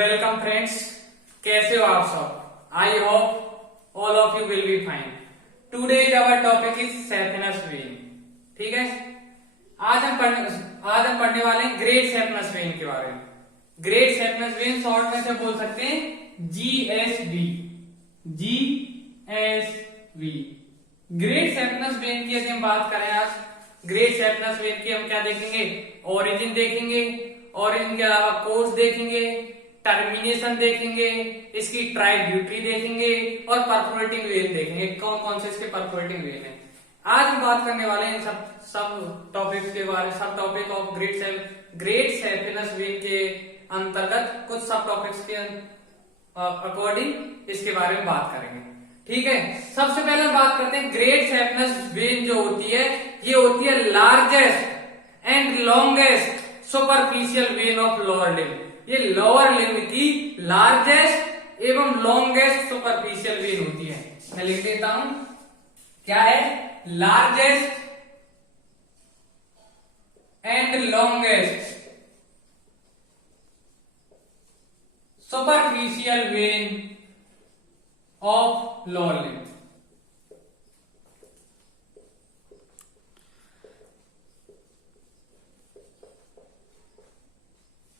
Welcome friends, कैसे हो आप सब। I hope all of you will be fine. Today our topic is saphenous vein. ठीक है, आज हम पढ़ने वाले हैं ग्रेट सैफिनस वेन के बारे में। ग्रेट सैफिनस वेन शॉर्ट में से बोल सकते हैं GSV. GSV great saphenous when की यदि हम बात करें आज, ग्रेट सैफिनस वेन की हम क्या देखेंगे, ओरिजिन देखेंगे, ओरिजिन के अलावा कोर्स देखेंगे, टर्मिनेशन देखेंगे, इसकी ट्राइब्यूटरी देखेंगे और परफोरेटिंग वेन देखेंगे। कौन कौन से इसके परफोरेटिंग वेन है। आज हम बात करने वाले हैं सब टॉपिक्स के बारे में। सब topic of great saphenous when के अंतर्गत कुछ सब टॉपिक्स के अकॉर्डिंग इसके बारे में बात करेंगे। ठीक है, सबसे पहले हम बात करते हैं ग्रेट सैफिनस वेन जो होती है, ये होती है largest and longest superficial when of lower limb. ये लोअर लिम्ब की लार्जेस्ट एवं लॉन्गेस्ट सुपरफिशियल वेन होती है। मैं लिख देता हूं, क्या है, largest and longest superficial when of lower limb.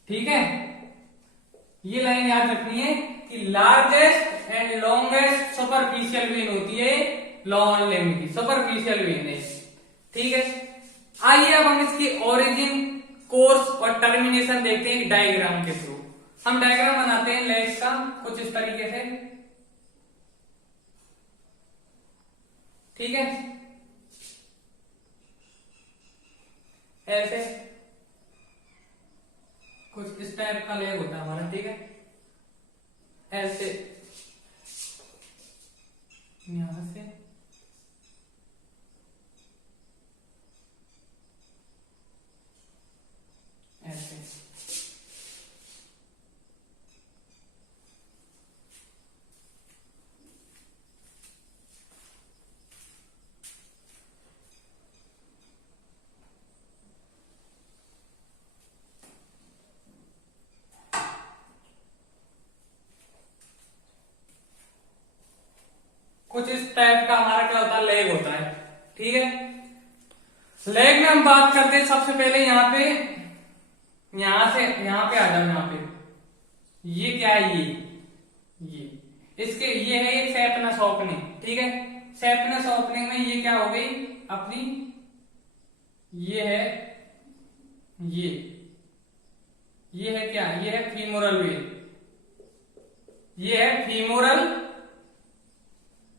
ठीक है, ये लाइन याद रखनी है कि largest and longest superficial when होती है लोअर लिम्ब की, सुपरफिशियल वेन है। ठीक है, आइए अब हम इसकी ओरिजिन, कोर्स और टर्मिनेशन देखते हैं डायग्राम के थ्रू। हम डायग्राम बनाते हैं लेग्स का कुछ इस तरीके से। ठीक है, ऐसे कुछ इस टाइप का लेग होता है हमारा। ठीक है, ऐसे यहां से ऐसे। कुछ इस टाइप का हमारा क्या होता है, लेग होता है। ठीक है, लेग में हम बात करते हैं सबसे पहले यहां पे, यहां से यहां पे आ जाओ। यहां पे ये क्या है, ये इसके ये है एक सैफिनस ओपनिंग। ठीक है, सैफिनस ओपनिंग में ये क्या हो गई अपनी, ये है ये है क्या, ये है फीमोरल वेन। ये है फीमोरल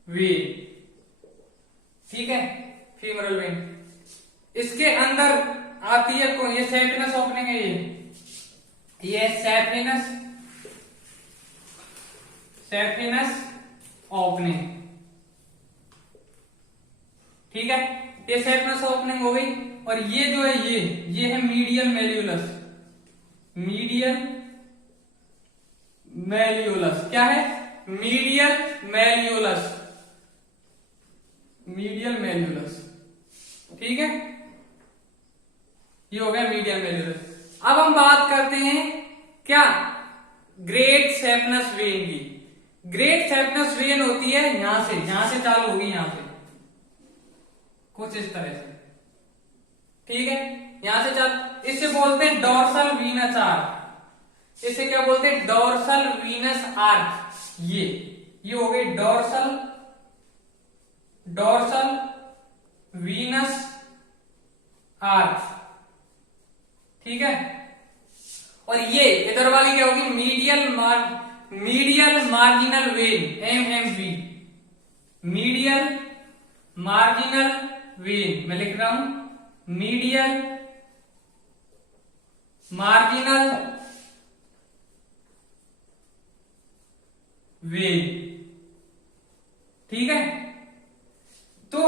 वेन। ठीक है, फीमोरल वेन इसके अंदर आती है कौन, ये सैफिनस ओपनिंग है। ये सैफिनस ओपनिंग। ठीक है, ये सैफिनस ओपनिंग हो गई। और ये जो है ये है मीडियल मेल्यूलस। मीडियल मेल्यूलस क्या है, मीडियल मेल्यूलस, मीडियल मेल्यूलस। ठीक है, ये हो गया मीडियल मेल्यूलस। अब हम बात करते हैं क्या, ग्रेट सैफिनस वेन की। ग्रेट सैफिनस वेन होती है यहां से चालू होगी, यहां से कुछ इस तरह से। ठीक है, यहां से चालू, इसे बोलते हैं डोर्सल वीनस आर्क। इसे क्या बोलते हैं, डोर्सल वीनस आर्क। ये हो गई डोर्सल वीनस आर्क। ठीक है, और ये इधर वाली क्या होगी, medial marginal when, MMV, medial marginal when. मैं लिख रहा हूं मीडियल मार्जिनल वेन। ठीक है, तो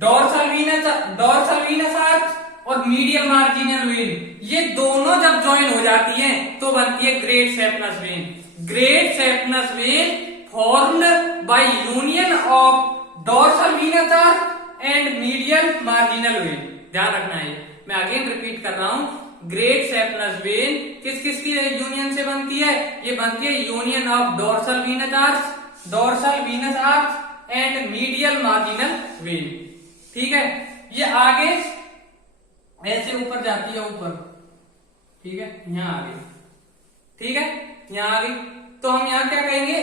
डोर्सल वीनस आर्क और मीडियल मार्जिनल वेन, ये दोनों जब ज्वाइन हो जाती हैं तो बनती है great saphenous when. Great saphenous when formed by union of dorsal Venus arc and medial marginal when. ध्यान रखना है, मैं अगेन रिपीट कर रहा हूं, ग्रेट सेपनस वेन किस किस की यूनियन से बनती है? ये बनती है union of dorsal venous arch and medial marginal when. ठीक है, ये आगे ऐसे ऊपर जाती है, ऊपर। ठीक है, यहां आ गई। ठीक है, यहां आ गई। तो हम यहां क्या कहेंगे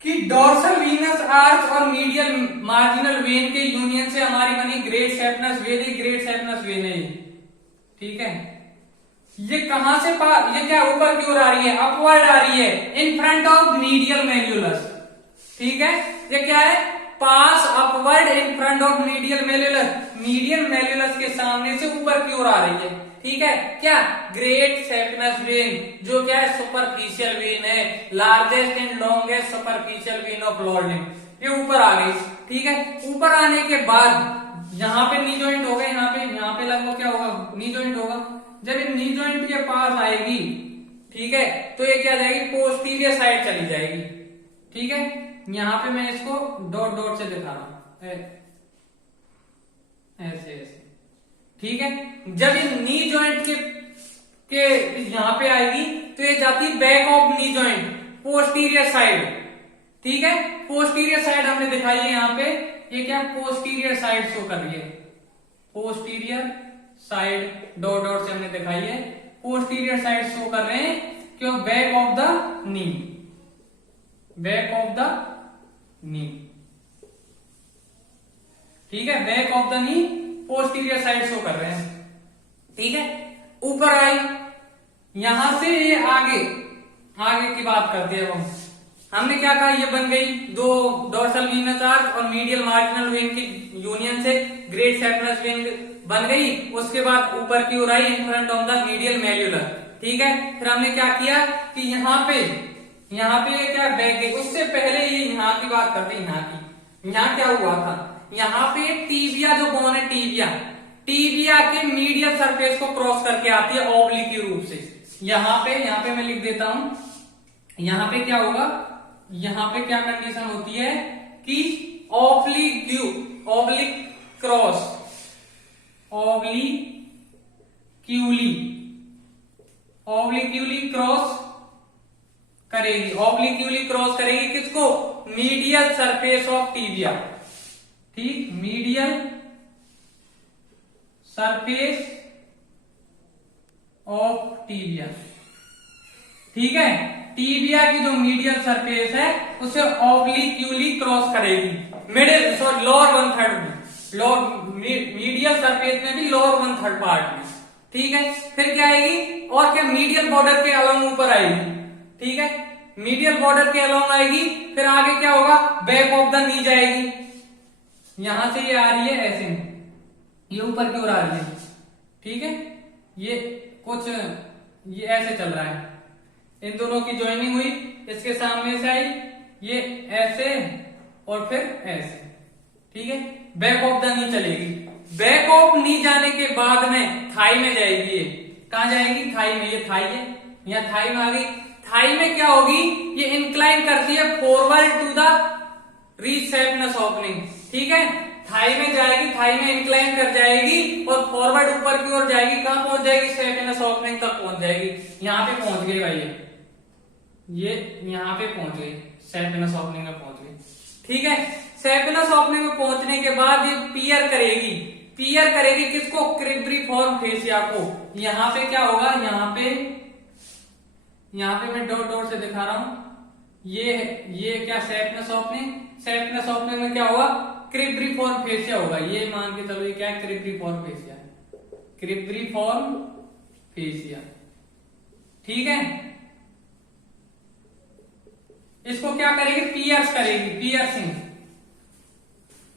कि डोर्सल वीनस आर्च और मीडियल मार्जिनल वेन के यूनियन से हमारी बनी ग्रेट सेपनस वेन है। ठीक है, ये कहां से ये क्या ऊपर की ओर आ रही है? अपवर्ड आ रही है, in front of medial malleolus. ठीक है, ये क्या है? Pass upward in front of medial malleolus के सामने से ऊपर की ओर आ रही है। ठीक है, क्या? ग्रेट सेपनस वेन, जो क्या है? सुपरफिशियल वेन है, largest and longest superficial when of lower limb. ये ऊपर आ गई। ठीक है, ऊपर आने के बाद यहाँ पे नी जॉइंट होगा, यहाँ पे लगभग क्या होगा? नी जॉइंट होगा। जब ये नी जॉइंट के पास आएगी, ठीक है, तो ये क्या जाएगी? पोस्टीरियर साइड चली जाएगी। ठीक है, यहां पे मैं इसको डॉट डॉट से दिखा रहा हूं, ऐसे ऐसे। ठीक है, जब ये नी जॉइंट के यहां पे आएगी तो ये जाती back of knee joint, posterior side. ठीक है, पोस्टीरियर साइड हमने दिखाई है यहां पे। ये क्या? पोस्टीरियर साइड शो कर रही है, पोस्टीरियर साइड डॉट डॉट से हमने दिखाई है। पोस्टीरियर साइड शो कर रहे हैं क्यों? Back of the knee, back of the knee. ठीक है, back of the knee posterior side show कर रहे हैं। ठीक है, ऊपर आई, यहां से ये आगे की बात करते हैं हमने क्या कहा? ये बन गई दो डोर्सल वीनस आर्च और मीडियल मार्जिनल वेन की यूनियन से ग्रेट सेपनस वेन बन गई। उसके बाद ऊपर की ओर आई, in front of the medial malleolar. ठीक है, फिर हमने क्या किया कि यहाँ पे क्या बैक गई। उससे पहले ये यहाँ की बात करते हैं, यहाँ क्या हुआ था? यहाँ पे टीबिया जो बोन है, टीबिया के मीडियल सरफेस को क्रॉस करके आती है ऑब्लिक रूप से। यहाँ पे मैं लिख देता हूं, यहाँ पे क्या होगा? यहाँ पे क्या कंडीशन होती है कि ऑब्लिक्यूली क्रॉस करेगी किसको? Medial surface of tibia. ठीक, मीडियल सरफेस ऑफ टीबिया। ठीक है, टीबिया की जो मीडियल सरफेस है उसे ऑब्लिक्यूली क्रॉस करेगी लोअर 1/3 में, मीडियल सरफेस में भी लोअर 1/3 पार्ट में। ठीक है, फिर क्या आएगी? और क्या? मीडियल बॉर्डर के अलोंग ऊपर आएगी। ठीक है, मीडियल बॉर्डर के अलोंग आएगी। फिर आगे क्या होगा? बैक ऑफ द नी जाएगी। यहां से ये आ रही है ऐसे, ये ऊपर की ओर आ रही है। ठीक है, ये ऐसे चल रहा है, इन दोनों की ज्वाइनिंग हुई, इसके सामने से आई, ये ऐसे और फिर ऐसे। ठीक है, बैक ऑफ द नी चलेगी। बैक ऑफ नी जाने के बाद में थाई में जाएगी। ये कहां जाएगी? थाई में। ये थाई है, यहाँ थाई में आ गई। थाई में क्या होगी? ये इंक्लाइन करती है forward to the reach saphenous opening. ठीक है, थाई में जाएगी, थाई में इंक्लाइन कर जाएगी और फॉरवर्ड ऊपर की ओर जाएगी। कहां पहुंच जाएगी? सेपनस ओपनिंग तक पहुंच जाएगी। यहां पे पहुंच गई भाई, ये यहां पे पहुंच गई, सेपनस ओपनिंग में पहुंच गई। ठीक है, सेपनस ओपनिंग में पहुंचने के बाद ये पियर करेगी किसको? क्रिब्रिफॉर्म फेसिया को। यहां पे क्या होगा? यहाँ पे मैं डॉट डॉट से दिखा रहा हूं। ये क्या? सेपनस ओपनिंग में क्या होगा? क्रिब्रिफॉर्म फेसिया होगा। ये मान के चलो, ये क्या है? Cribriform fascia. ठीक है, इसको क्या करेगी?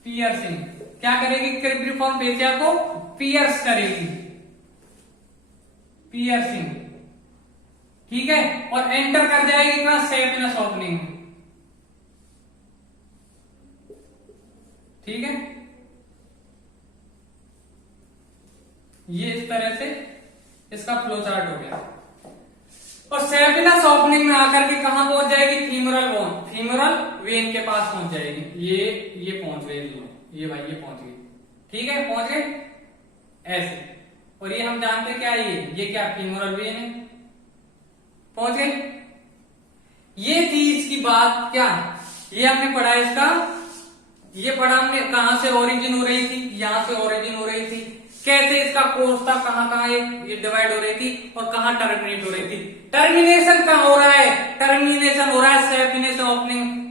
पियर्सिंग। क्या करेगी? क्रिब्रिफॉर्म फेसिया को पियर्स करेगी, पियर्सिंग। ठीक है, और एंटर कर जाएगी क्या? सेपनस ओपनिंग में। ठीक है, ये इस तरह से इसका फ्लो चार्ट हो गया। और सेपनस ओपनिंग में आकर के कहां पहुंच जाएगी? फीमोरल वेन के पास पहुंच जाएगी। ये पहुंच गई, ये भाई ये पहुंच गई। ठीक है, पहुंच गए ऐसे। और ये हम जानते हैं क्या है, ये क्या फीमोरल वेन है। पहुंच गए? ये थी इसकी बात क्या, ये हमने पढ़ा इसका, ये पढ़ा हमने कहां से ओरिजिन हो रही थी, यहां से ओरिजिन हो रही थी, कैसे इसका कोर्स था, कहां कहां ये डिवाइड हो रही थी और कहां टर्मिनेट हो रही थी। टर्मिनेशन कहां हो रहा है, टर्मिनेशन हो रहा है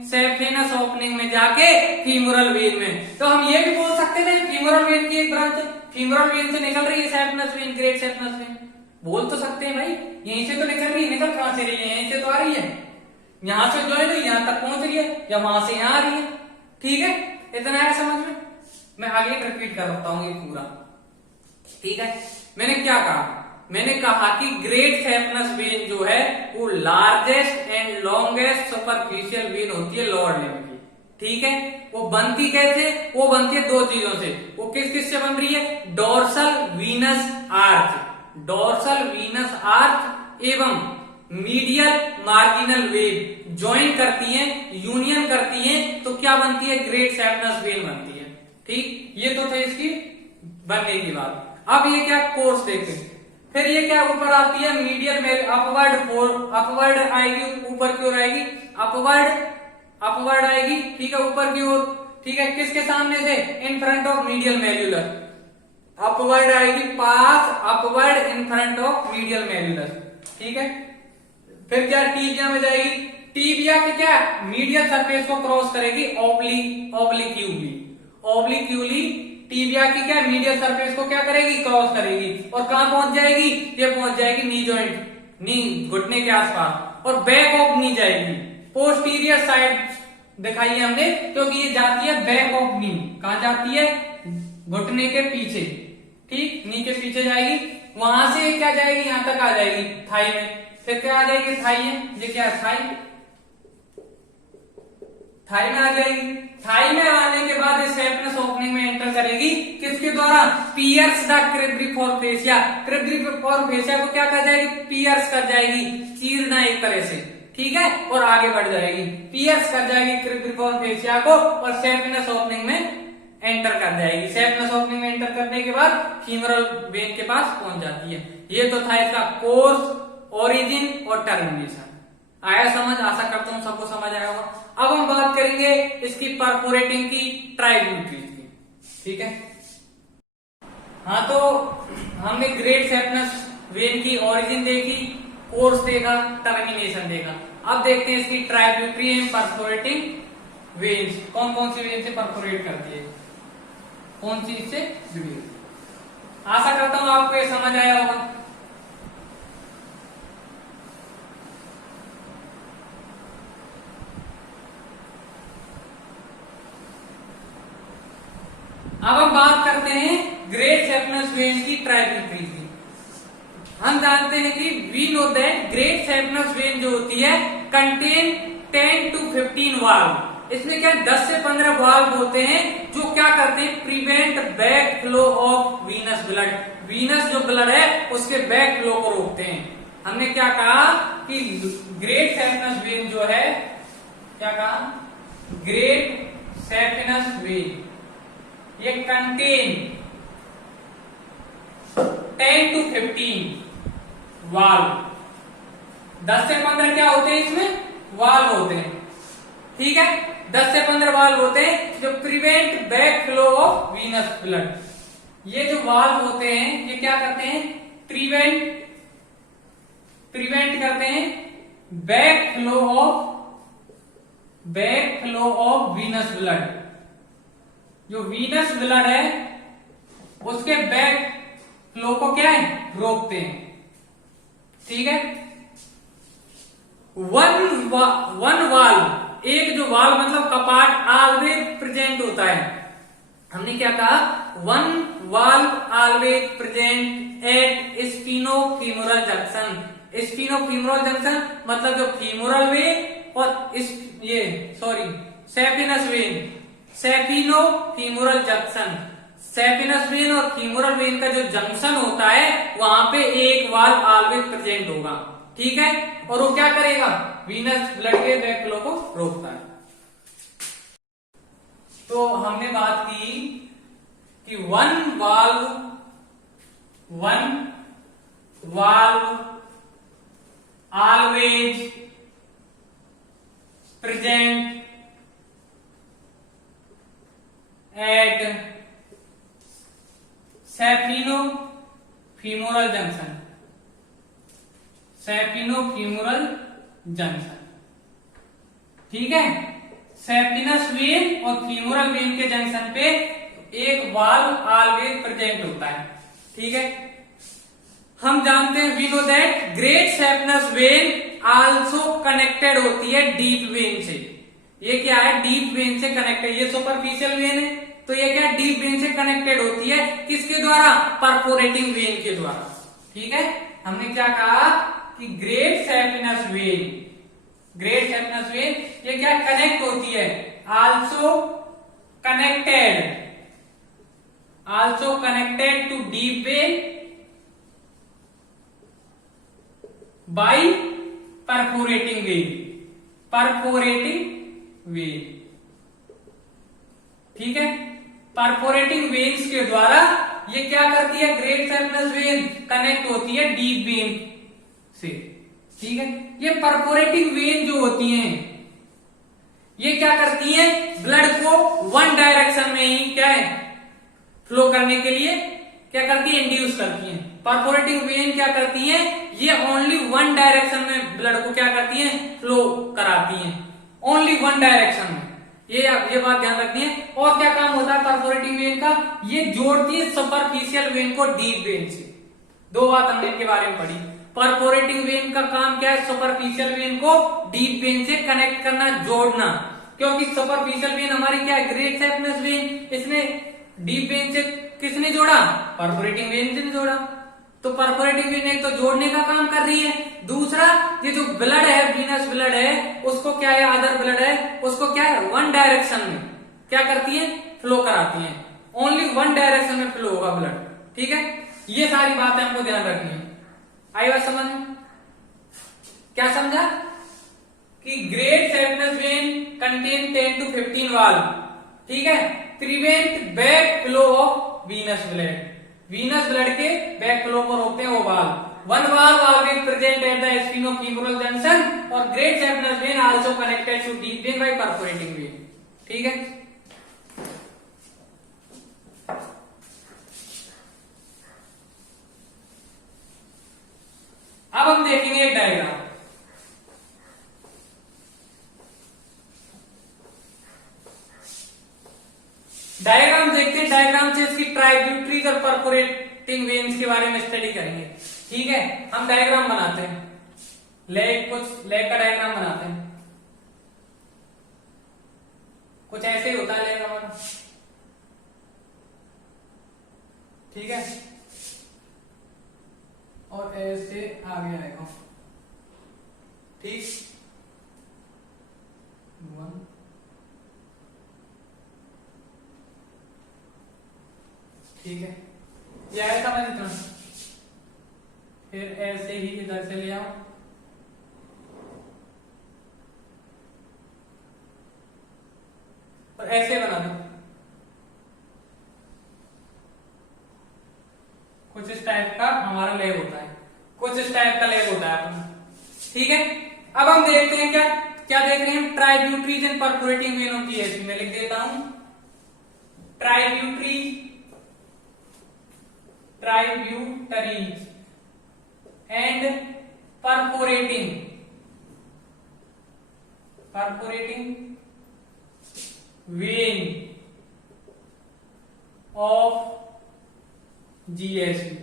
सेफिनस ओपनिंग में जाके फीमोरल वेन में। तो हम ये भी बोल सकते थे फीमोरल वेन की एक ब्रांच फीमोरल वेन से निकल रही है सेफिनस वेन, ग्रेट सेफिनस वेन, बोल तो सकते हैं भाई, यहीं से तो निकल रही है, निकल कहां से रही है, यहीं से तो आ रही है, यहां से ज्वाइन हुई यहां तक पहुंच रही है, या वहां से यहां आ रही है। ठीक है, इतना है समझ में। मैं आगे रिपीट कर सकता हूं ये पूरा। ठीक है, मैंने क्या कहा, मैंने कहा कि ग्रेट सेफिनस वेन जो है वो largest and longest superficial when होती है लोअर लिम्ब की। ठीक है, वो बनती कैसे, वो बनती है दो चीजों से। वो किस किस से बन रही है, dorsal venous arch, dorsal venous arch एवं मीडियल मार्जिनल वेव ज्वाइन करती है, यूनियन करती है, तो क्या बनती है, ग्रेट सेफिनस वेन बनती है। ठीक, ये तो थे इसकी बनने की बात। अब ये क्या कोर्स देखते हैं, फिर ये क्या ऊपर आती है मीडियल में अपवर्ड आएगी, ऊपर की ओर आएगी, अपवर्ड आएगी। ठीक है, ऊपर की ओर। ठीक है, किसके सामने से, in front of medial malleolar, upward आएगी, pass upward in front of medial malleolar. ठीक है, फिर क्या टीबिया में जाएगी, टीबिया के क्या मीडियल सरफेस को क्रॉस करेगी, ओब्लिक्यूली टीबिया की क्या मीडियल सरफेस को क्या करेगी, क्रॉस करेगी, और कहां पहुंच जाएगी, ये पहुंच जाएगी नी जॉइंट, नी घुटने के आसपास, और बैक ऑफ नी जाएगी, पोस्टीरियर साइड दिखाई है हमने, क्योंकि ये जाती है बैक ऑफ नी, कहां जाती है, घुटने के पीछे। ठीक, नी के पीछे जाएगी, वहां से क्या जाएगी, यहां तक आ जाएगी थाई में, फिर क्या आ जाएगी, थाई है, ये क्या है, थाई में आ जाएगी। थाई में आने के बाद इस सेफिनस ओपनिंग में एंटर करेगी, किसके द्वारा, पियर्स द क्रिब्रिफोर फेसिया, क्रिब्रिफोर फेसिया को क्या कर जाएगी, पियर्स कर जाएगी, चीरना एक तरह से। ठीक है, और आगे बढ़ जाएगी, पियर्स कर जाएगी क्रिब्रिफोर फेसिया को, और सेफिनस ओपनिंग में एंटर कर जाएगी। सेफिनस ओपनिंग में एंटर करने के बाद फीमोरल वेन के पास पहुंच जाती है। ये तो था इसका कोर्स, ओरिजिन और टर्मिनेशन। आया समझ, आशा करता हूं सबको समझ आया होगा। अब हम बात करेंगे इसकी परफोरेटिंग की, ट्राइब्यूटरीज की। ठीक है, हाँ, तो हमने ग्रेट सेफिनस वेन की ओरिजिन देखी, कोर्स देखा, टर्मिनेशन देखा। अब देखते हैं इसकी ट्राइब्यूटरी एंड परफोरेटिंग वेन्स, कौन कौन सी वेन से परफोरेट करती है, कौन सी इससे जुड़ी है। आशा करता हूं आपको ये समझ आया होगा। अब हम बात करते हैं ग्रेट सेफिनस वेन की ट्राइब्यूटरी की। हम जानते हैं कि we know that great saphenous vein जो होती है कंटेन 10 to 15 वाल्व। इसमें क्या 10 से 15 वाल्व होते हैं जो क्या करते हैं, prevent back flow of venous blood, Venus जो ब्लड है उसके बैक फ्लो को रोकते हैं। हमने क्या कहा कि ग्रेट सेफिनस वेन जो है, क्या कहा, ग्रेट सेफिनस वेन ये कंटेन 10 to 15 वाल्व, 10 से 15 क्या होते हैं, इसमें वाल्व होते हैं। ठीक है, 10 से 15 वाल्व होते हैं जो prevent back flow of venous blood. ये जो वाल्व होते हैं ये क्या करते हैं, प्रिवेंट करते हैं back flow of venous blood. जो वीनस ब्लड है उसके बैक फ्लो को क्या है, रोकते हैं। ठीक है, वन वाल्व, एक जो वाल्व मतलब कपाट ऑलवेज प्रेजेंट होता है। हमने क्या कहा, one valve always present at saphenofemoral junction. Saphenofemoral junction मतलब जो फीमोरल वेन और saphenous vein, saphenofemoral junction, saphenous vein और फीमोरल वेन का जो जंक्शन होता है वहां पे एक वाल्व ऑलवेज प्रेजेंट होगा। ठीक है, और वो क्या करेगा, वीनस ब्लड के बैक फ्लो को रोकता है। तो हमने बात की कि one valve one valve always present at saphenofemoral junction, saphenofemoral junction। ठीक है, सेपिनस वेन और फीमोरल वेन के जंक्शन पे एक वाल्व ऑलवेज प्रेजेंट होता है। ठीक है, हम जानते हैं, we know that great saphenous vein also connected होती है डीप वेन से। ये क्या है, डीप वेन से कनेक्टेड। ये सुपरफिशियल वेन है, तो ये क्या डीप वेन से कनेक्टेड होती है, किसके द्वारा, परफोरेटिंग वेन के द्वारा। ठीक है, हमने क्या कहा कि ग्रेट सेपिनस वेन ये क्या कनेक्ट होती है, also connected to deep vein by perforating vein. ठीक है, परफोरेटिंग वेन्स के द्वारा ये क्या करती है, ग्रेट सेपिनस वेन कनेक्ट होती है डीप वेन से। ठीक है, ये परफोरेटिंग वेन जो होती हैं, ये क्या करती हैं, ब्लड को वन डायरेक्शन में ही क्या है, फ्लो करने के लिए क्या करती है, इंड्यूस करती हैं। परफोरेटिंग वेन क्या करती हैं, ये ओनली वन डायरेक्शन में ब्लड को क्या करती हैं, फ्लो कराती हैं, ओनली वन डायरेक्शन में। ये बात ध्यान रखनी है। और क्या काम होता है परफोरेटिंग वेन का, ये जोड़ती है सुपरफिशियल वेन को डीप वेन से। दो बात हमने इनके बारे में पढ़ी। परफोरेटिंग वेन का काम क्या है, सुपरफिशियल वेन को डीप वेन से कनेक्ट करना, जोड़ना। क्योंकि सुपरफिशियल वेन हमारी क्या है, ग्रेट सेपिनस वेन, इसने डीप वेन से किसने जोड़ा, परफोरेटिंग वेन से जोड़ा। तो परफोरेटिंग वेन एक तो जोड़ने का काम कर रही है, दूसरा ये जो ब्लड है, वीनस ब्लड है, उसको क्या है, अदर ब्लड है, उसको क्या है, वन डायरेक्शन में क्या करती है, फ्लो कराती है। ओनली वन डायरेक्शन में फ्लो होगा ब्लड। ठीक है, ये सारी बातें हमको ध्यान रखनी है। आई बात समझ में? क्या समझा कि great saphenous vein contain 10 to 15 valve. ठीक है, prevent back flow of venous blood के बैक फ्लो पर होते हैं वो valve. One valve always present at the saphenofemoral junction और great saphenous vein also connected to deep vein by perforating vein. ठीक है, अब हम देखेंगे एक डायग्राम। देखते हैं, डायग्राम से इसकी ट्राइब्यूटरीज और परफोरेटिंग वेन्स के बारे में स्टडी करेंगे। ठीक है, हम डायग्राम बनाते हैं, लेग का डायग्राम बनाते हैं। कुछ ऐसे ही होता है लेग हमारा। ठीक है, और ऐसे आगे आएगा। ठीक, वन, ठीक है, ये आया समझ इतना। फिर ऐसे ही इधर से ले आओ, और ऐसे बना दो। कुछ इस टाइप का हमारा लेग होता है, कुछ इस टाइप का लेग होता है अपना। ठीक है, अब हम देखते हैं क्या देख रहे हैं, tributaries and perforating vein of GSP. मैं लिख देता हूं, tributaries and perforating vein of GSP,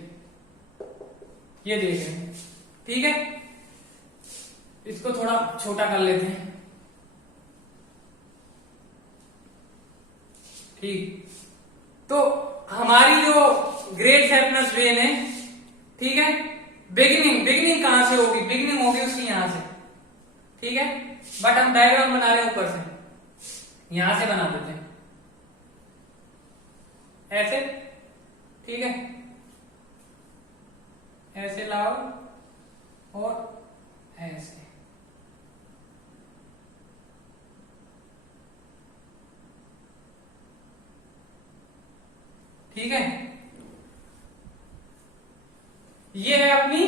ये देख रहे हैं। ठीक है, इसको थोड़ा छोटा कर लेते हैं। ठीक, तो हमारी जो ग्रेट सेपिनस वेन है, ठीक है, बिगिनिंग कहां से होगी, बिगिनिंग होगी उसकी यहां से। ठीक है, बट हम डायग्राम बना रहे हैं ऊपर से, यहां से बना देते हैं ऐसे। ठीक है, ऐसे लाओ और ऐसे। ठीक है, ये है अपनी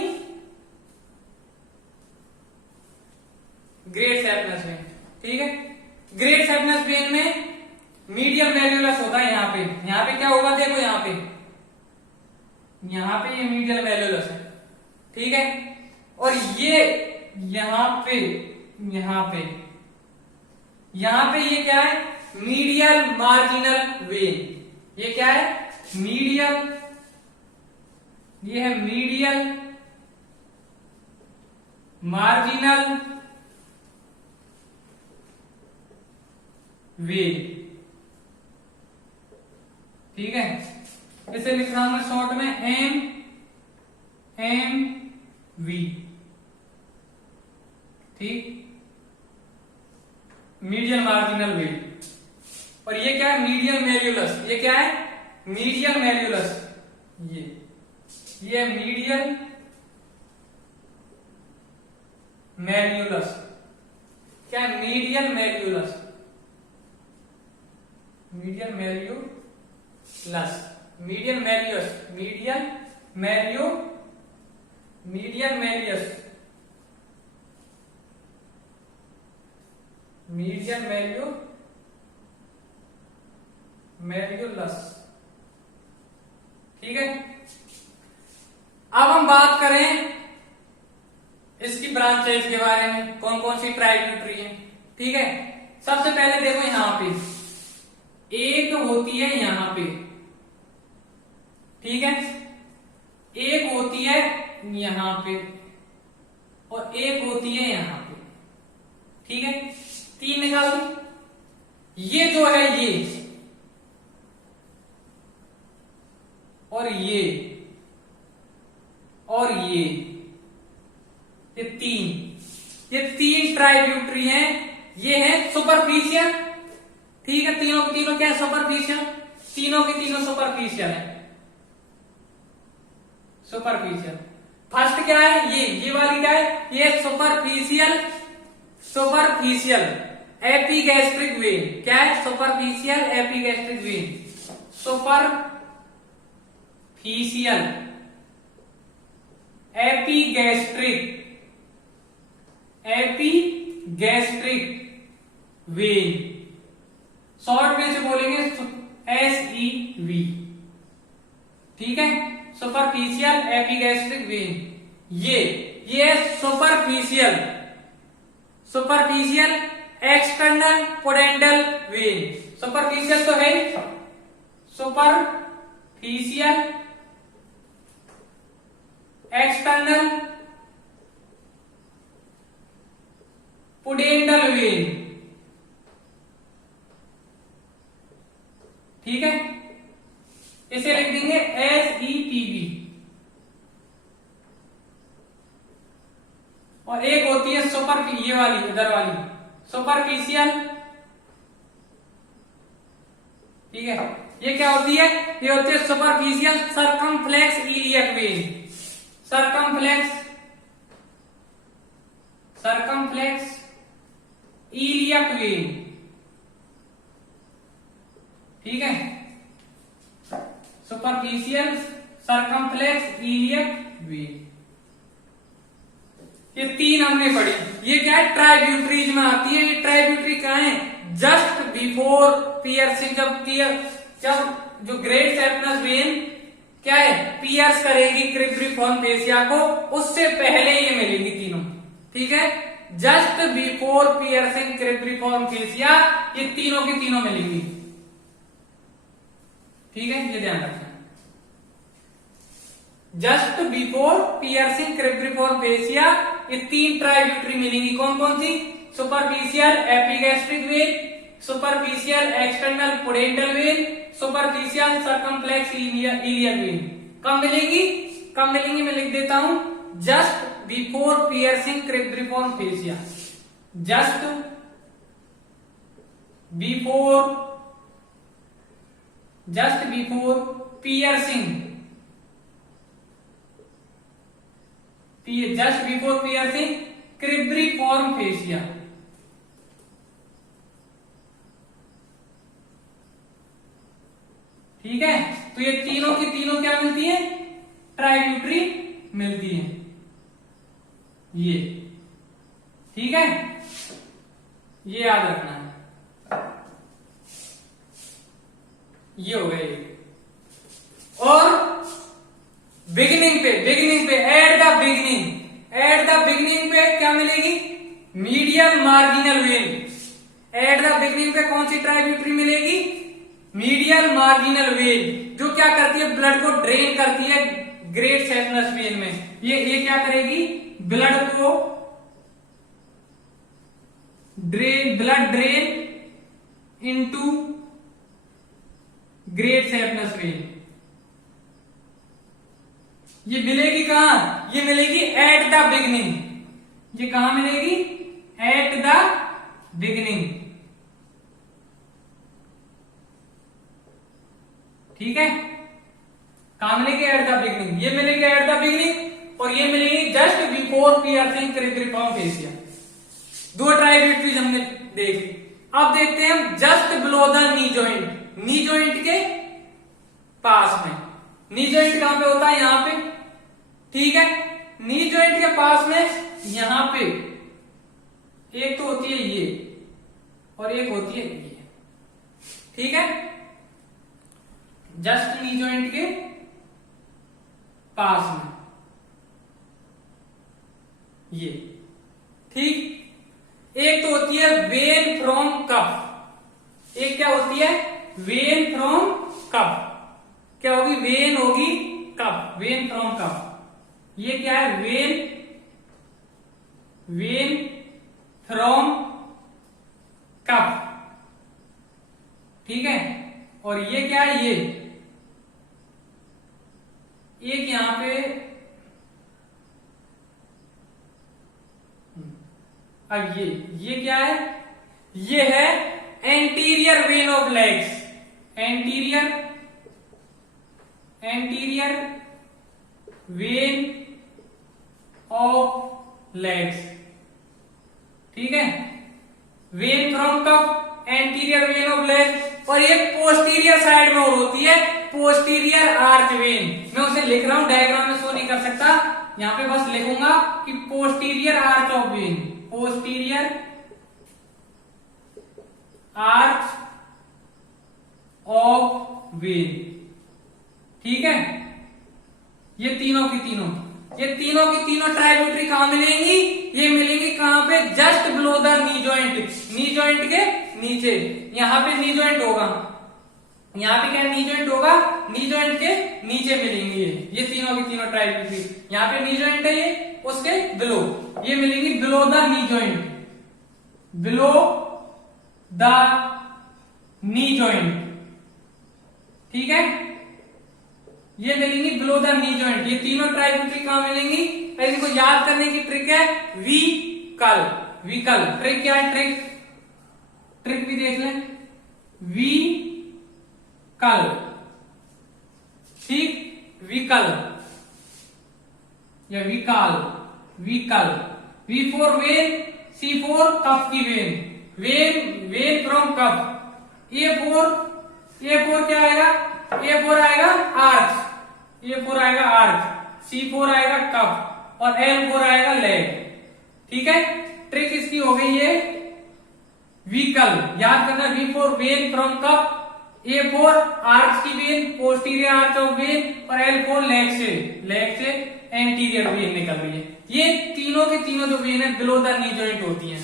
ग्रेट सेफनेस वेन। ठीक है, ग्रेट सेफनेस वेन में मीडियम वैल्यूलस होता है। यहाँ पे क्या होगा, देखो यहाँ पे ये मीडियम वैल्यूलस है। ठीक है, और ये यहाँ पे ये क्या है, मीडियल मार्जिनल वेन। ये क्या है, ये है मीडियल मार्जिनल वेन। ठीक है, इसे लिख रहा हूं मैं शॉर्ट में एम वी। ठीक, मीडियल मार्जिनल वेन। और ये क्या है, मीडियल मैल्यूलस। ये क्या है, मीडियल मैल्यूलस। ये मीडियल मैल्यूलस। क्या है, मीडियल मैल्यूलस। Medial मैल्यूलस, medial मैल्यूलस, medial मैल्यूलस। ठीक है, अब हम बात करें इसकी ब्रांचेज के बारे में, कौन कौन सी ट्राइब्यूटरी है। ठीक है, सबसे पहले देखो यहां पे एक होती है यहां पे। ठीक है, एक होती है यहां पे और एक होती है यहां पे। ठीक है, 3 निकाल दो। ये जो है ये और ये तीन ट्राइब्यूटरी हैं। ये है सुपरफिशियल। ठीक है, तीनों के तीनों क्या है, सुपरफिशियल। तीनों के तीनों सुपरफिशियल है। सुपरफिशियल फर्स्ट क्या है, ये वाली क्या है, ये सुपरफिशियल एपिगैस्ट्रिक वेन। क्या है, superficial epigastric vein. Superficial epigastric when, short में से बोलेंगे SEV। ठीक है, सुपरफिशियल एपिगैस्ट्रिक वेन। ये superficial external pudendal vein. Superficial तो है, सुपरफिशियल एक्सटर्नल पोडेंटल वेन। ठीक है, इसे लिख देंगे SEPV। और एक होती है ये वाली, इधर वाली सुपरफिशियल। ठीक है, ये क्या होती है, ये होती है superficial circumflex iliac when. Circumflex iliac when. ठीक है, सुपरफिशियल सर्कमफ्लेक्स इलियक वेन। ये 3 हमने पढ़ी। ये क्या है, ट्राइब्यूटरीज में आती है। ये ट्राइब्यूटरी कहाँ है, जस्ट बिफोर पियर्सिंग। जब जो ग्रेट सेफनेस वेन क्या है, पियर्स करेगी क्रिब्रिफॉर्म फेसिया को, उससे पहले ये मिलेंगी तीनों। ठीक है, just before piercing cribriform fascia ये तीनों की तीनों मिलेंगी। ठीक है, ये ध्यान रखना। Just before piercing cribriform fascia ये 3 ट्राइब्यूटरी मिलेंगी। कौन कौन सी, superficial epigastric vein, superficial external pudendal vein, superficial circumflex iliac vein. कब मिलेंगी, मैं लिख देता हूं, just before piercing cribriform fascia. Just before piercing cribriform fascia. ठीक है, तो ये तीनों की तीनों क्या मिलती है, ट्राइब्यूटरी मिलती है, ये ठीक है, ये याद रखना है। ये हो गए। और बिगिनिंग पे एट द बिगिनिंग पे क्या मिलेगी? Medial marginal when. At the beginning पे कौन सी ट्राइब्यूटरी मिलेगी? मीडियल मार्जिनल वेन, जो क्या करती है? ब्लड को ड्रेन करती है ग्रेट सेफनस वेन में। ये क्या करेगी? ब्लड को blood drain into great saphenous vein. ये मिलेगी कहां? ये मिलेगी एट द बिगिनिंग। ये कहां मिलेगी? एट द बिगिनिंग, ठीक है। कहां मिलेगी? At the beginning. ये मिलेगी एट द बिगिनिंग और ये मिलेगी just before piercing cribriform fascia. दो ट्राइब्यूटरीज हमने देख ली। अब देखते हैं हम just below the knee joint. Knee joint के पास में, नी जॉइंट कहां पे होता है? यहां पे, ठीक है। नी जॉइंट के पास में यहां पे एक तो होती है ये और एक होती है ये, ठीक है। जस्ट नी जॉइंट के पास में ये, ठीक। एक तो होती है वेन फ्रॉम कफ। एक क्या होती है? वेन फ्रॉम कफ। क्या होगी? वेन होगी कफ, वेन फ्रॉम कफ। ये क्या है? वेन फ्रॉम कफ, ठीक है। और ये क्या है? ये एक यहां पे, अब ये क्या है? ये है anterior vein of legs. Anterior vein of legs, ठीक है। Vein from calf, anterior vein of legs. और ये पोस्टीरियर साइड में और होती है पोस्टीरियर आर्च वेन। मैं उसे लिख रहा हूं, डायग्राम में शो नहीं कर सकता, यहां पे बस लिखूंगा कि posterior arch of vein, posterior arch of when, ठीक है। ये तीनों की तीनों ट्राइब्यूटरी कहां मिलेंगी? ये मिलेंगी कहां पे? Just below the knee joint. Knee joint के नीचे, यहां पे नी जॉइंट होगा, यहां पे क्या नी जॉइंट होगा? नी जॉइंट के नीचे मिलेंगी ये तीनों की तीनों ट्राइब्यूटरी। यहां पे नी जॉइंट है, ये उसके बिलो, ये मिलेंगी below the knee joint, below the knee joint, ठीक है। ये मिलेंगी बिलो द नी जॉइंट। ये तीनों ट्राइब्यूटरी कहां मिलेंगी? इनको याद करने की ट्रिक है विकल। ट्रिक क्या है? ट्रिक भी देख लें। विकल, ठीक। विकल या विकाल, V for vein, C for cuff की vein, vein from cuff. A for क्या आएगा? ए फोर आएगा आर्च, सी फोर आएगा कफ और एल फोर आएगा लेग, ठीक है। ट्रिक इसकी हो गई ये विकल, याद करना। V for vein from cuff, A for arch की vein, posterior arch of vein, और एल फोर लेग से एंटीरियर वेन निकल रही है। ये तीनों की तीनों जो वेन है बिलो द नी जॉइंट होती है,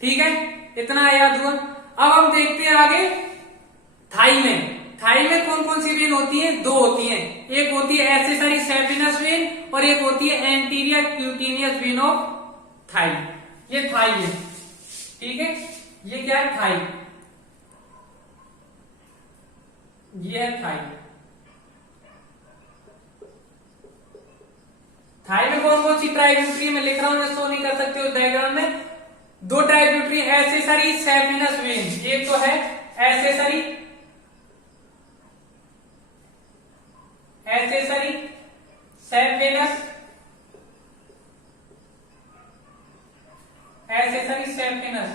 ठीक है। इतना याद हुआ। अब हम देखते हैं आगे थाई में कौन कौन सी वेन होती है? दो होती हैं। एक होती है एक्सेसरी सैपिनस वेन और एक होती है anterior cutaneous vein of thigh. ये थाई है, ठीक है। ये क्या है? थाई, ये है थाई। थाई में कौन कौन सी ट्राइब्यूटरी मैं लिख रहा हूं, शो नहीं कर सकते उस डायग्राम में। दो ट्राइब्यूटरी एक्सेसरी सैपिनस वेन, एक तो है एक्सेसरी सैपिनस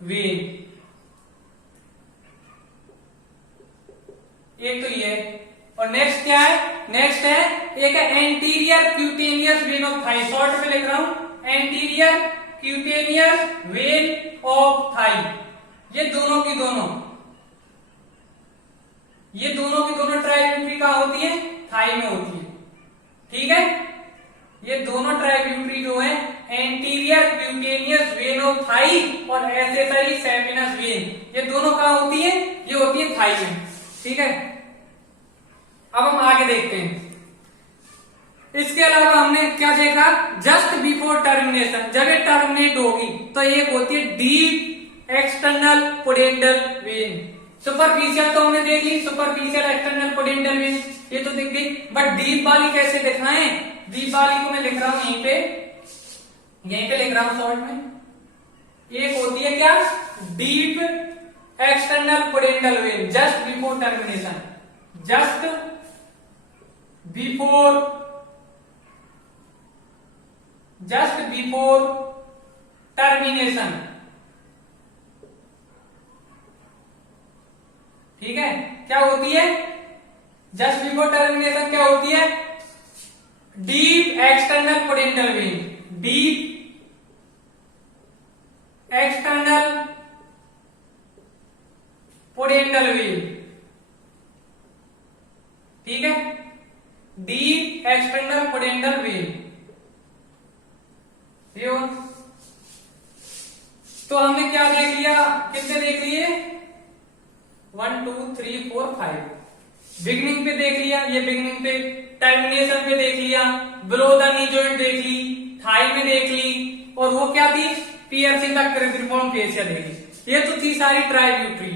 वेन, एक तो ये है। और नेक्स्ट क्या है, नेक्स्ट है एक है anterior cutaneous vein of Thai, short में लिख रहा हूं anterior cutaneous vein of thigh. ये दोनों की दोनों ट्राइब्यूटरी कहां होती है, थाई में होती है। ठीक है, ये दोनों ट्राइब्यूटरी जो है anterior cutaneous vein of Thai और एसेसरी सैपिनस वेन, ये दोनों कहां होती है, ये होती है थाई में। ठीक है, अब हम आगे देखते हैं। इसके अलावा हमने क्या देखा, जस्ट बिफोर टर्मिनेशन, जब ये टर्मिनेट होगी तो एक होती है deep external pudendal vein. Superficial तो हमने देख ली, सुपरफिशियल एक्सटर्नल पोडेंटल वेन ये तो दिख गई, बट डीप वाली कैसे दिखाएं, डीप वाली को मैं लिख रहा हूं यहीं पे लिख रहा हूं शॉर्ट में। एक होती है क्या, deep external pudendal when just before termination, just before termination. ठीक है, क्या होती है, जस्ट बिफोर टर्मिनेशन क्या होती है, deep external pudendal when, deep external pudendal when. ठीक है, डीप एक्सटर्नल पोडेंटल वेन। तो हमने क्या देख लिया, कितने देख लिए, 1 2 3 4 5। बिगनिंग पे देख लिया, ये बिगनिंग पे, टर्मिनेशन पे देख लिया, बिलो द नी जॉइंट देख ली, थाई में देख ली, और वो क्या थी, पियर्सिंग द क्रिब्रिफॉर्म फेसिया देख ली। ये तो थी सारी ट्राइब्यूटरी,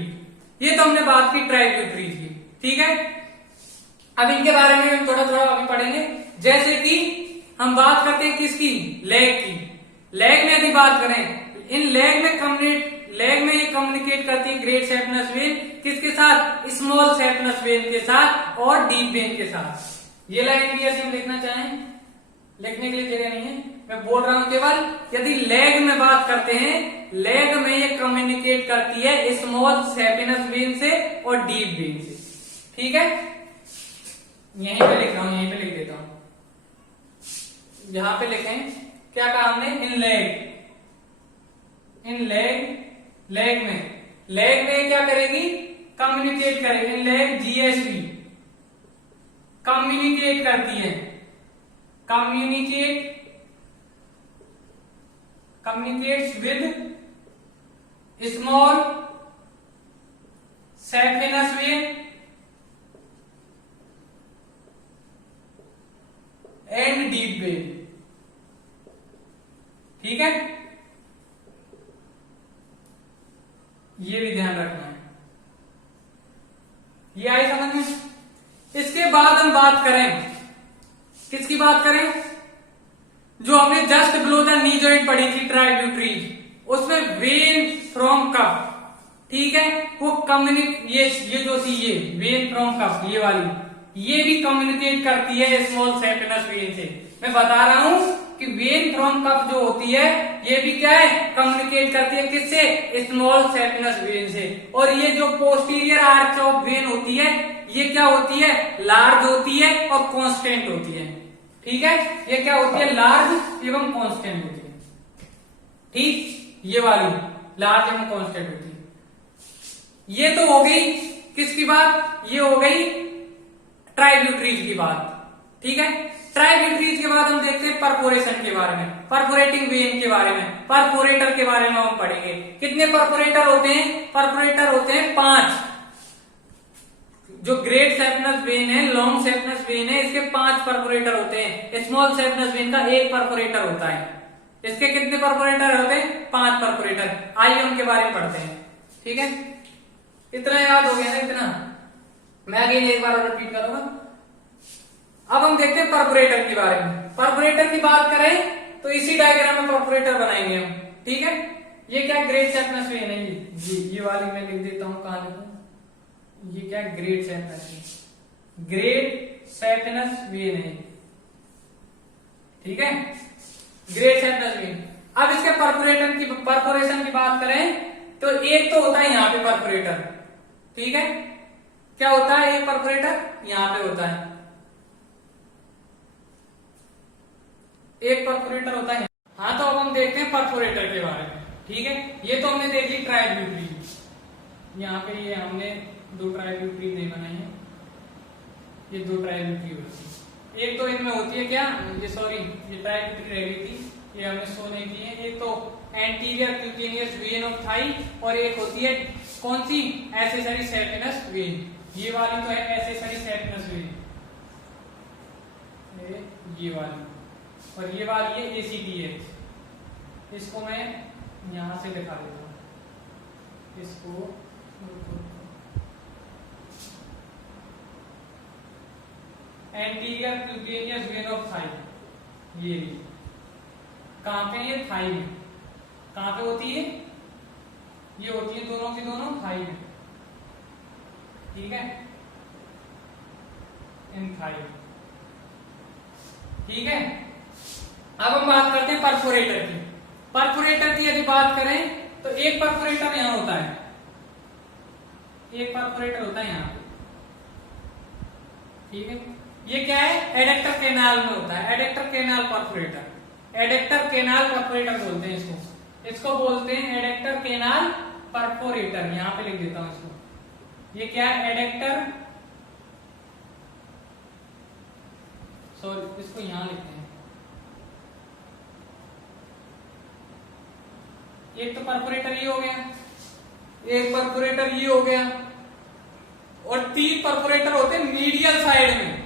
ये तो हमने बात की ट्राइब्यूटरी की। ठीक है, अब इनके बारे में हम थोड़ा अभी पढ़ेंगे। जैसे कि हम बात करते हैं किसकी, लेग की। लेग में यदि बात करें, इन लेग में ये कम्युनिकेट करती है ग्रेट सैपिनस वेन किसके साथ, स्मॉल सैपिनस वेन के साथ और डीप वेन के साथ। ये लाइन भी यदि हम लिखना चाहें, लिखने के लिए जगह नहीं है, मैं बोल रहा हूं केवल यदि लेग में बात करते हैं, लेग में ये कम्युनिकेट करती है स्मॉल सैपिनस वेन से और डीप वेन से। ठीक है, यहीं पे लिख रहा हूं, यहीं पे लिख देता हूं, यहां पे लिखें, क्या कहा हमने, इन लेग में क्या करेगी, कम्युनिकेट करेगी, इन लेग जीएसवी कम्युनिकेट करती है, communicates with small saphenous vein and deep vein. ठीक है, ये भी ध्यान रखना है, ये आई समझ में। इसके बाद हम बात करें, किसकी बात करें, जो हमने just below the knee joint पढ़ी थी ट्राइब्यूटरी, उसमें वेन फ्रॉम कफ। ठीक है, वो ये जो थी, ये वेन फ्रॉम कफ, ये वाली, ये भी कम्युनिकेट करती है स्मॉल सैपिनस वेन से। मैं बता रहा हूं कि वेन फ्रॉम कफ जो होती है, ये भी क्या है, कम्युनिकेट करती है किससे, स्मॉल सैपिनस वेन से। और ये जो पोस्टीरियर आर्च ऑफ वेन होती है, ये क्या होती है, लार्ज होती है और कांस्टेंट होती है। ठीक है, ये क्या होती है, लार्ज एवं कांस्टेंट होती है। ठीक, ये वाली लार्ज एवं कांस्टेंट होती है। ये तो हो गई किसकी बात, ये हो गई ट्राइब्यूटरीज की बात। ठीक है, ट्राइब्यूटरीज के बाद हम देखते हैं परफोरेशन के बारे में, परफोरेटिंग वेन के बारे में, परफोरेटर के बारे में हम पढ़ेंगे। कितने परफोरेटर होते हैं, परफोरेटर होते हैं 5। जो ग्रेट सैपिनस वेन है, लॉन्ग सैपिनस वेन है, इसके 5 परफोरेटर होते हैं। स्मॉल सैपिनस वेन का 1 परफोरेटर होता है। इसके कितने परफोरेटर होते हैं, 5 परफोरेटर। आइए उनके बारे में पढ़ते हैं। ठीक है, इतना याद हो गया ना, इतना मैं अगेन एक बार रिपीट करूंगा। अब हम देखते हैं परफोरेटर के बारे में। परफोरेटर की बात करें तो इसी डायग्राम में परफोरेटर बनाएंगे हम। ठीक है, ये क्या ग्रेट सैपिनस वेन है, ये वाली मैं लिख देता हूं, कहां लिखूं, ये क्या great saphenous when, great saphenous when है। ठीक है, ग्रेट सैपिनस वेन। अब इसके परफोरेशन की बात करें तो एक तो होता है यहाँ पे परफोरेटर। ठीक है, क्या होता है एक परफोरेटर, यहाँ पे होता है, एक परफोरेटर होता है। हाँ, तो अब हम देखते हैं परफोरेटर के बारे में। ठीक है, ये तो हमने देख ली ट्राइब्यूटरी। यहाँ पे ये हमने दो ट्राइब्यूटरी नहीं बनाई है, ये दो ट्राइब्यूटरी होती है। एक तो इनमें होती है क्या, ये सॉरी ये ट्राइब्यूटरी रह गई थी, ये हमने शो नहीं की है। एक तो anterior cutaneous vein of Thai और एक होती है कौन सी, एक्सेसरी सैपिनस वेन। ये वाली तो है एक्सेसरी सैपिनस वेन, ये वाली, और ये वाली है ACTH। इसको मैं यहां से दिखा देता हूं, इसको anterior cutaneous vein of thigh, ये कहां पे, ये थाई में। कहां पे होती है, ये होती है दोनों की दोनों थाई में। ठीक है, इन थाई। ठीक है, अब हम बात करते हैं परफोरेटर की। परफोरेटर की यदि बात करें तो एक परफोरेटर यहां होता है, एक परफोरेटर होता है यहां पे। ठीक है, ये क्या है, एडेक्टर केनाल में होता है, adductor canal perforator, adductor canal perforator बोलते हैं इसको, इसको बोलते हैं एडेक्टर केनाल परफोरेटर। यहां पे लिख देता हूं इसको, ये क्या है, एडेक्टर, सॉरी इसको यहां लिखते हैं। एक तो परफोरेटर ये हो गया, एक परफोरेटर ये हो गया, और तीन परफोरेटर होते हैं मीडियल साइड में।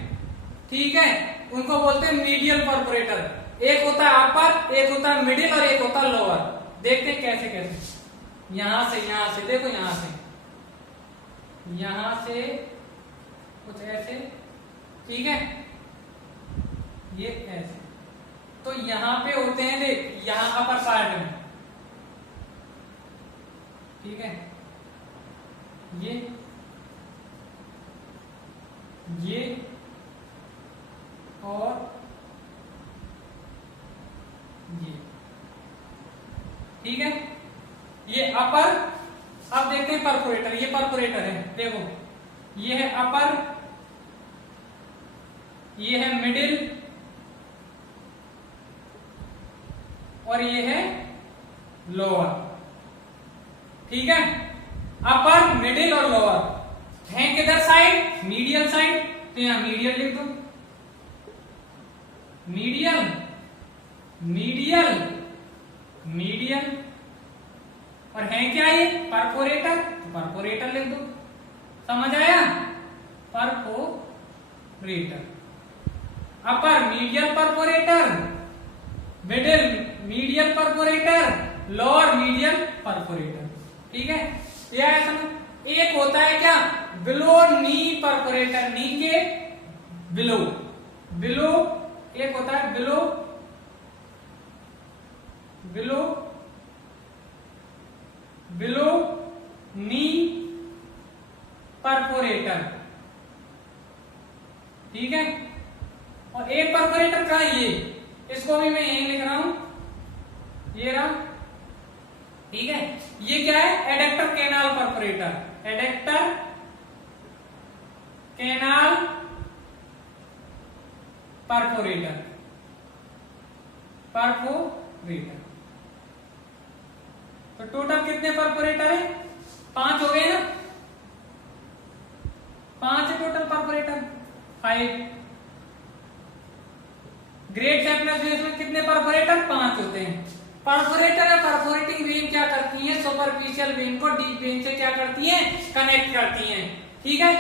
ठीक है, उनको बोलते हैं मीडियल परफोरेटर। एक होता है अपर, एक होता है मिडिल और एक होता है लोअर। देखते हैं कैसे कैसे, यहां से देखो, यहां से कुछ ऐसे। ठीक है, ये ऐसे, तो यहां पे होते हैं, देख यहां अपर पार्ट में। ठीक है, ये और ये। ठीक है, ये अपर। अब देखते हैं परफोरेटर, ये परफोरेटर है, देखो ये है अपर, ये है मिडिल और ये है लोअर। ठीक है, अपर मिडिल और लोअर है किधर साइड, मीडियल साइड, तो यहां मीडियल लिख दो, मीडियल मीडियल मीडियल, और है क्या ये, परफोरेटर, तो परफोरेटर लिख दो। समझ आया, perforator, upper medial perforator, middle medial perforator, lower medial perforator. ठीक है, यह है समझ। एक होता है क्या, बिलो नी परफोरेटर, नी के बिलो, बिलो एक होता है below, below below knee perforator. ठीक है, और एक परफोरेटर का ये, इसको भी मैं यही लिख रहा हूं, ये रहा। ठीक है, ये क्या है, adductor canal perforator, adductor canal perforator, perforator. तो टोटल कितने परफोरेटर है, 5 हो गए ना, 5 है total perforator, 5। Great saphenous when में कितने परफोरेटर, 5 होते हैं। परफोरेटर और परफोरेटिंग वेन क्या करती हैं, सुपरफिशियल वेन को डीप वेन से क्या करती हैं, कनेक्ट करती हैं। ठीक है,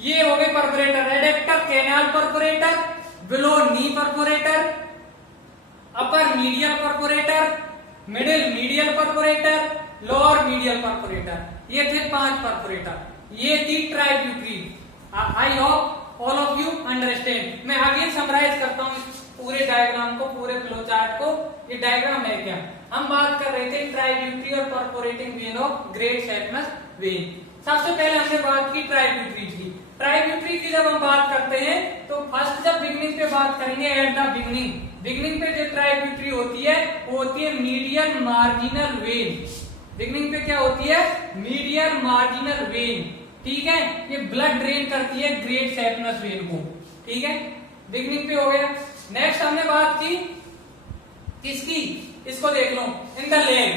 ये हो गए perforator, adductor canal perforator, below knee perforator, upper medial perforator, middle medial perforator, lower medial perforator. ये थे 5 परफोरेटर, ये थी tributary. I hope all of you understand. मैं अगेन समराइज करता हूँ पूरे डायग्राम को, पूरे फ्लो चार्ट को। ये डायग्राम है क्या, हम बात कर रहे थे ट्राइब्यूटरी और perforating vein of great saphenous vein. सबसे पहले हमने बात की ट्राइब्यूटरी की। ट्राइब्यूटरी की जब हम बात करते हैं तो फर्स्ट जब बिगनिंग पे बात करेंगे, एट द बिगनिंग पे जो ट्राइब्यूटरी होती है वो होती है मीडियल मार्जिनल वेन। बिगनिंग पे क्या होती है, मीडियल मार्जिनल वेन। ठीक है, ये ब्लड ड्रेन करती है ग्रेट सैपनस वेन को। ठीक है, बिगनिंग पे हो गया। नेक्स्ट हमने बात की किसकी, इसको देख लो, इन द लेग।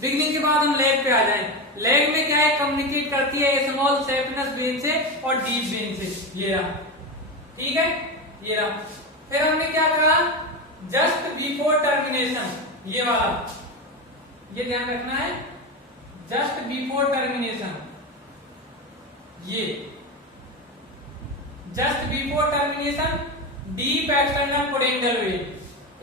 बिगनिंग के बाद हम लेग पे आ जाए। लेग में क्या है, कम्युनिकेट करती है स्मॉल सैपनस वेन से और डीप वेन से। ये रहा, ठीक है, ये रहा। फिर हमने क्या कहा, जस्ट बिफोर टर्मिनेशन, ये वाला, ये ध्यान रखना है, जस्ट बिफोर टर्मिनेशन, ये just before termination deep external pudendal when.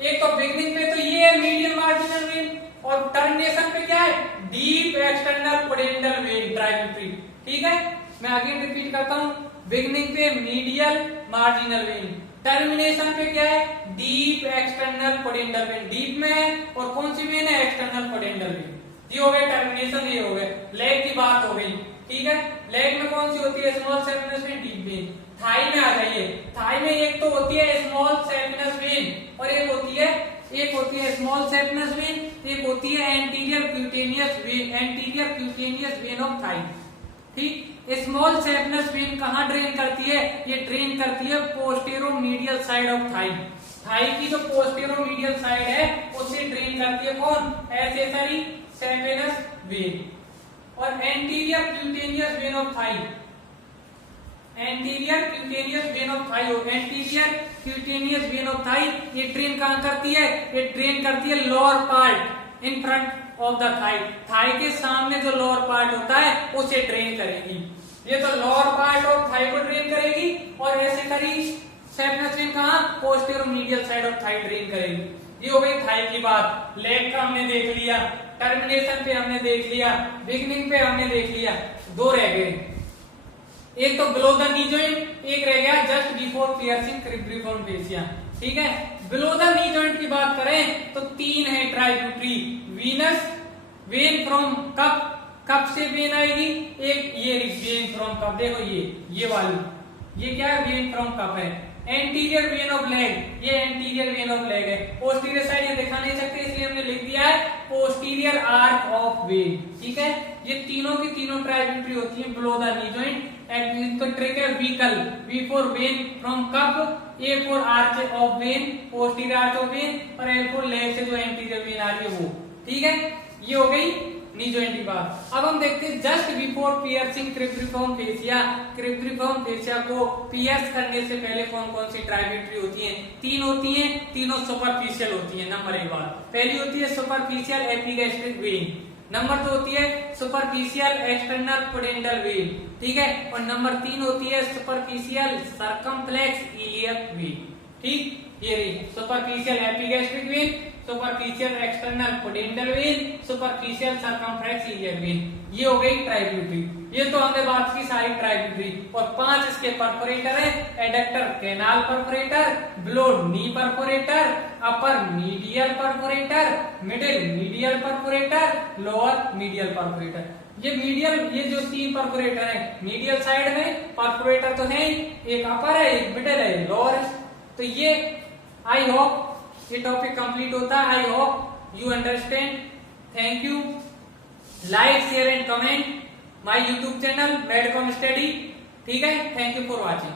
एक तो बिगनिंग पे तो ये है मीडियल मार्जिनल वेन, और टर्मिनेशन पे क्या है, deep external pudendal when tributary. ठीक है, मैं अगेन रिपीट करता हूं, बिगनिंग पे मीडियल मार्जिनल वेन, टर्मिनेशन पे क्या है, deep external pudendal when. Deep में है और कौन सी वेन है, एक्सटर्नल पोडेंटल वेन। ये हो गया टर्मिनेशन, ये हो गया। लेग की बात हो गई। ठीक है, लेग में कौन सी होती है, small saphenous vein, deep vein. Thigh में आ जाइए, थाई में एक तो होती है स्मॉल सैपनस वेन और एक होती है स्मॉल सैपनस वेन, एक होती है anterior cutaneous when, anterior cutaneous vein of Thai. ठीक, स्मॉल सैपनस वेन कहां ड्रेन करती है, ये ड्रेन करती है पोस्टेरोमीडियल साइड ऑफ थाई। थाई की जो पोस्टेरोमीडियल साइड है उससे ड्रेन करती है कौन, एक्सेसरी सैपनस वेन। और anterior cutaneous vein of thigh, anterior cutaneous vein of thigh, anterior cutaneous vein of thigh, ये ड्रेन कहां करती है, ये ड्रेन करती है lower part in front of the thigh. Thigh के सामने जो लोअर पार्ट होता है उसे ड्रेन करेगी। ये तो लोअर पार्ट ऑफ थाई को ड्रेन करेगी और ऐसे करी सैपनस वेन कहां, पोस्टेरोमीडियल साइड ऑफ थाई ड्रेन करेगी। ये हो गई थाई की बात। लेग का हमने देख लिया, टर्मिनेशन पे हमने देख लिया, बिगिनिंग पे हमने देख लिया। दो रह गए, एक तो बिलो द नी जॉइंट, एक रह गया just before piercing cribriform fascia. ठीक है, बिलो द नी जॉइंट की बात करें तो तीन है tributary, Venus when from cup, cup से वेन आएगी, एक ये वेन फ्रॉम कप, देखो ये वाली, ये क्या है, वेन फ्रॉम कप है। एंटीरियर वेन ऑफ लेग, ये एंटीरियर वेन ऑफ लेग है। पोस्टीरियर साइड ये दिखा नहीं सकते इसलिए हमने लिख दिया है पोस्टीरियर आर्क ऑफ वेन। ठीक है, ये तीनों की तीनों ट्राइब्यूटरी होती है बिलो द नी जॉइंट। इनको ट्रिक है vehicle, V for vein from calf, A for arch of vein, posterior arch of vein, और ए फॉर लेग से जो एंटीरियर वेन आ रही है वो। ठीक है, ये हो गई नी जॉइंट की बात। अब हम देखते हैं just before piercing cribriform fascia. Cribriform fascia को पियर्स करने से पहले कौन कौन सी ट्राइब्यूटरी होती हैं, तीन होती हैं, तीनों सुपरफिशियल होती हैं। नंबर एक बात, पहली होती है सुपरफिशियल एपिगैस्ट्रिक वेन, नंबर 2 होती है सुपरफिशियल एक्सटर्नल पोडेंटल वेन। ठीक है, और नंबर 3 होती है सुपरफिशियल सर्कमफ्लेक्स इलियक वेन। ठीक, ये रही superficial epigastric vein, superficial external pudendal vein, superficial circumflex iliac when. ये हो गई ट्राइब्यूटरी। ये तो हमने बात की सारी ट्राइब्यूटरी। और 5 इसके परफोरेटर है, adductor canal perforator, below knee perforator, upper medial perforator, middle medial perforator, lower medial perforator. ये मीडियल, ये जो 3 परफोरेटर है मीडियल साइड में परफोरेटर तो है, एक अपर है, एक मिडिल है, लोअर है। तो ये आई होप ये टॉपिक कंप्लीट होता है। I hope you understand. Thank you. Like, share and comment my YouTube channel Medcom study. ठीक है, थैंक यू फॉर वॉचिंग।